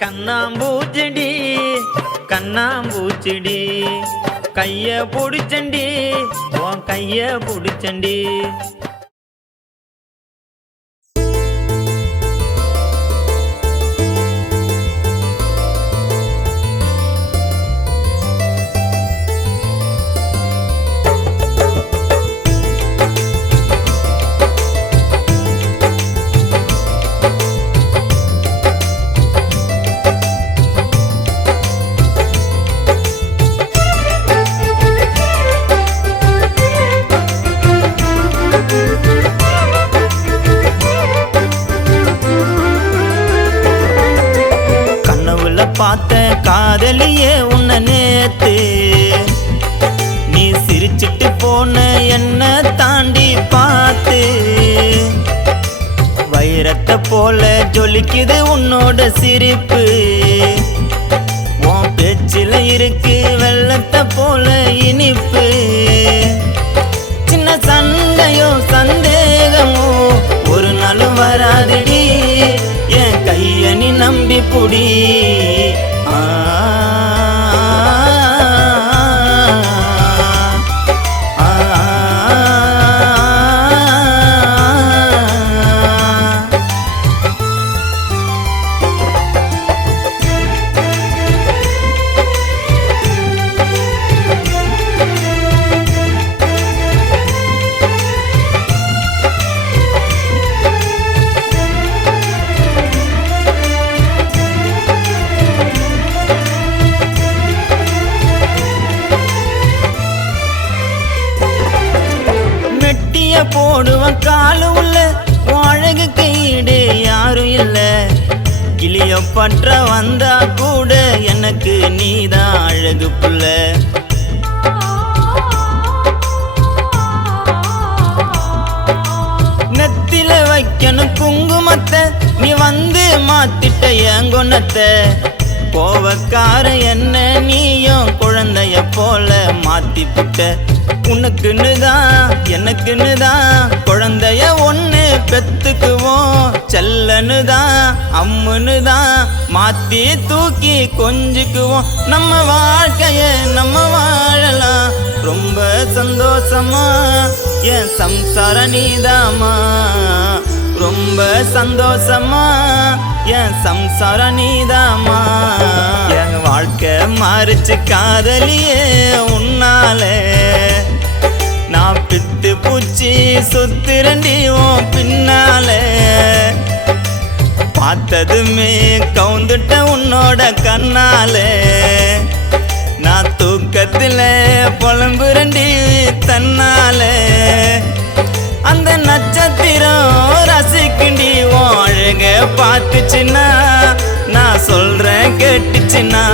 கண்ணாம்பூச்செடி கண்ணாம்பூச்செடி கைய புடிச்சண்டி உன் கைய புடிச்சண்டி. பார்த்த காதலியே உன்னை நேத்து நீ சிரிச்சிட்டு போன என்ன தாண்டி பார்த்து வைரத்தை போல ஜொலிக்குது உன்னோட சிரிப்பு உன் பேச்சில இருக்கு வெள்ளத்தை போல இனிப்பு சின்ன சண்டையோ சந்தேகமோ ஒரு நாளும் வராதுடி என் கைய நீ நம்பி புடி. போடுவன் காலு உள்ள அழகு கையிடு யாரும் இல்ல கிளிய பற்ற வந்தா கூட எனக்கு நீதான் அழகு புள்ள. நெத்தில வைக்கணும் குங்குமத்தை நீ வந்து மாத்திட்ட என் குணத்தை கோவக்கார என்ன நீயும் குழந்தைய போல மாத்தி புட்ட. உனக்குன்னு தான் எனக்குன்னு தான் குழந்தைய ஒண்ணு பெத்துக்குவோம் செல்லன்னு தான் அம்முன்னு தான் மாத்தி தூக்கி கொஞ்சிக்குவோம். நம்ம வாழ்க்கைய நம்ம வாழலாம் ரொம்ப சந்தோஷமா என் சம்சார நீதாமா ரொம்ப சந்தோஷமா என் சம்சார நீதாமா. என் வாழ்க்கை மாறிச்சு காதலியே உன்னால நான் பித்து பூச்சி சுத்திரண்டியும் பின்னால பார்த்ததுமே கவுந்துட்ட உன்னோட கண்ணால நான் தூக்கத்துல புலம்புரண்டி தன்னால அந்த நட்சத்திரம் ரசிக்குண்டி அழக பார்த்துச்சுன்னா நான் சொல்றேன் கேட்டுச்சுன்னா